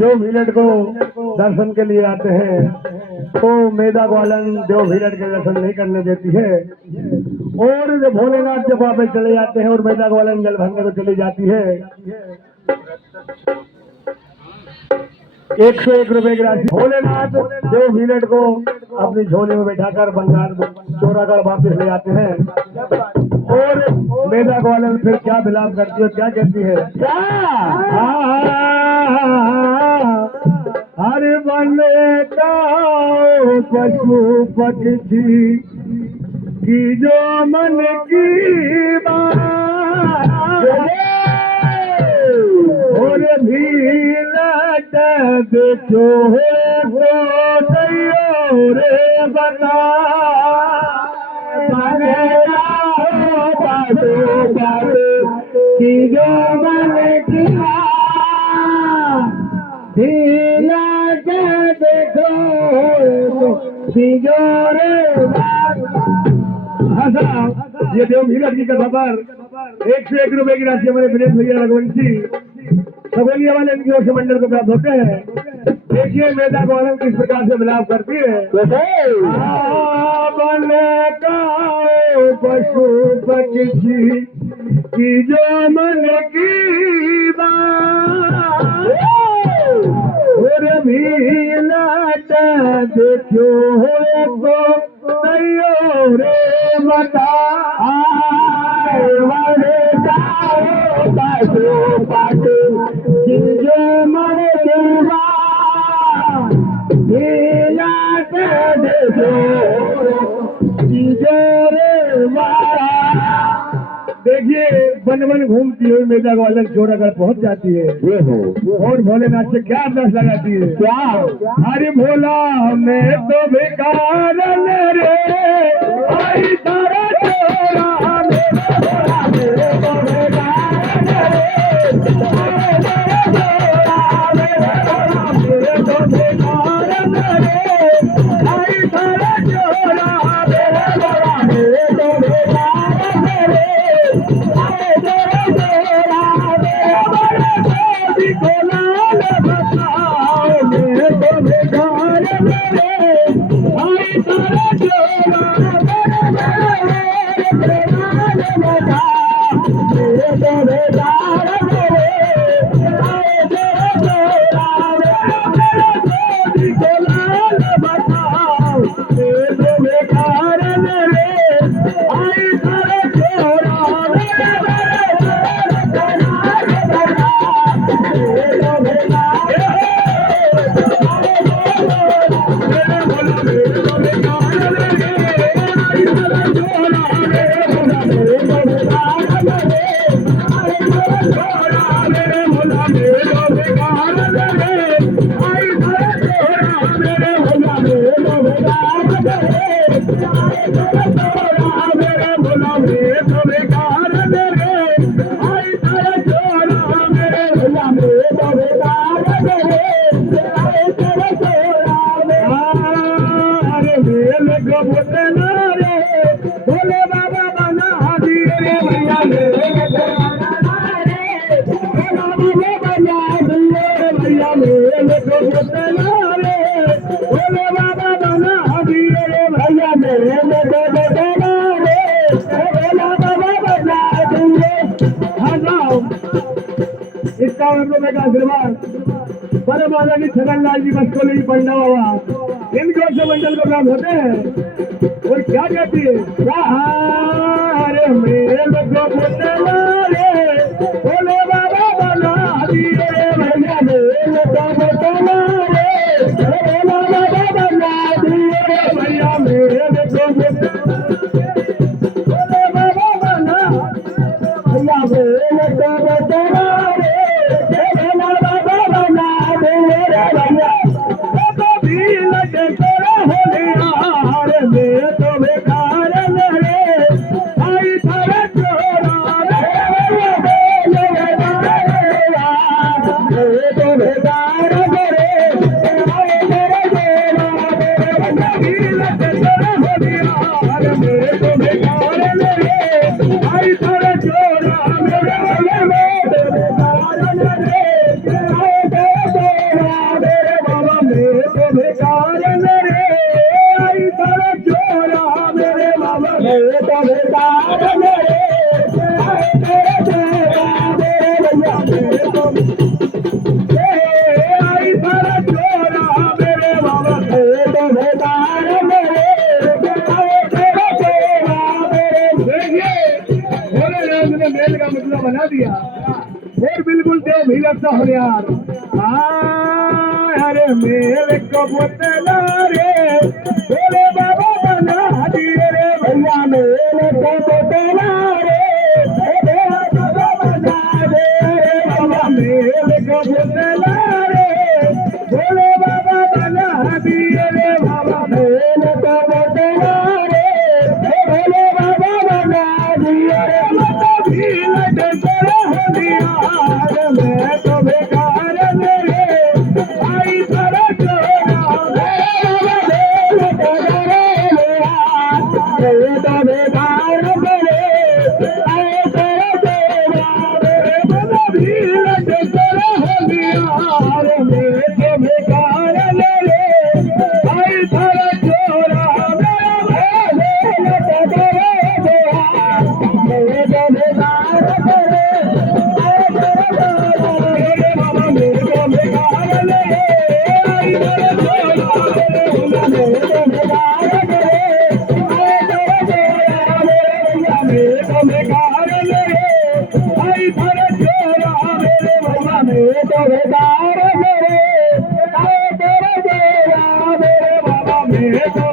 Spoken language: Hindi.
जो भीलट को दर्शन के लिए आते हैं तो मेधा ग्वालन देव भीलट के दर्शन नहीं करने देती है, और जो भोलेनाथ जब वहां पे चले जाते हैं और मेधा ग्वालन जल भरने को चली जाती है, 101 रुपए की राशि भोलेनाथ देव भीलट को अपनी झोली में बैठाकर बंगाल चोरा कर वापिस ले आते हैं। और मेधा ग्वालन फिर क्या विलाप करती है, क्या कहती है, हर बने का पशु पक्षी की जो मन की बात, और भीलट देखो रे बता की जो मन की भीलट देखो ये देव भीलट की कथा पर 101 रुपए की राशि हमारे विनेश भैया रघुवंशी सगोलिया वाले इनकी ओर से मंडल को प्राप्त होते हैं। देखिए मेधा ग्वालन किस प्रकार से मिलाप करती है। बने का पशु पक्षी की जो मन की बात, और भीलट देखो रे बता जो मन भीलट देखो देखिए वन वन घूमती हुई मेधा ग्वालन चोरागढ़ पहुंच जाती है और भोलेनाथ से क्या अरदास लगाती है, क्या अरे भोला मैं तो बेकार रे आई तारा चोरा मेरे तो बेकार मेरे तो बेकार रे आई तारा चोरा मेरे तो बेकार परम आदरणीय छगनलाल जी बसकोली पंडा बाबा इनकी ओर से मंडल को प्राप्त होते हैं। और क्या कहती है, अरे मेरे को बोले बाबा बना दिए भैया मेरे को बाबा बना दिए भैया मेरे को बोले बाबा बना भैया मेरे को यार अरे मेरे को पुतला रे बोले बाबा बना दिए रे भैया मेरे को पुतला रे बाबा बना दे रे बाबा मेरे को पुतला रे बोले बाबा बना दिए रे बाबा मेरे को पुतला रे बोले बाबा बना दिए रे माता भी लगे हो दिया मैं तो बेकार मेरे आई तेरा चोरा तो बेकार मेरे आई तेरा चोरा मेरे मन भी लगे हो दिया मैं तो बेकार मेरे आई तेरा चोरा मेरे तो बेकार मेरे मेरे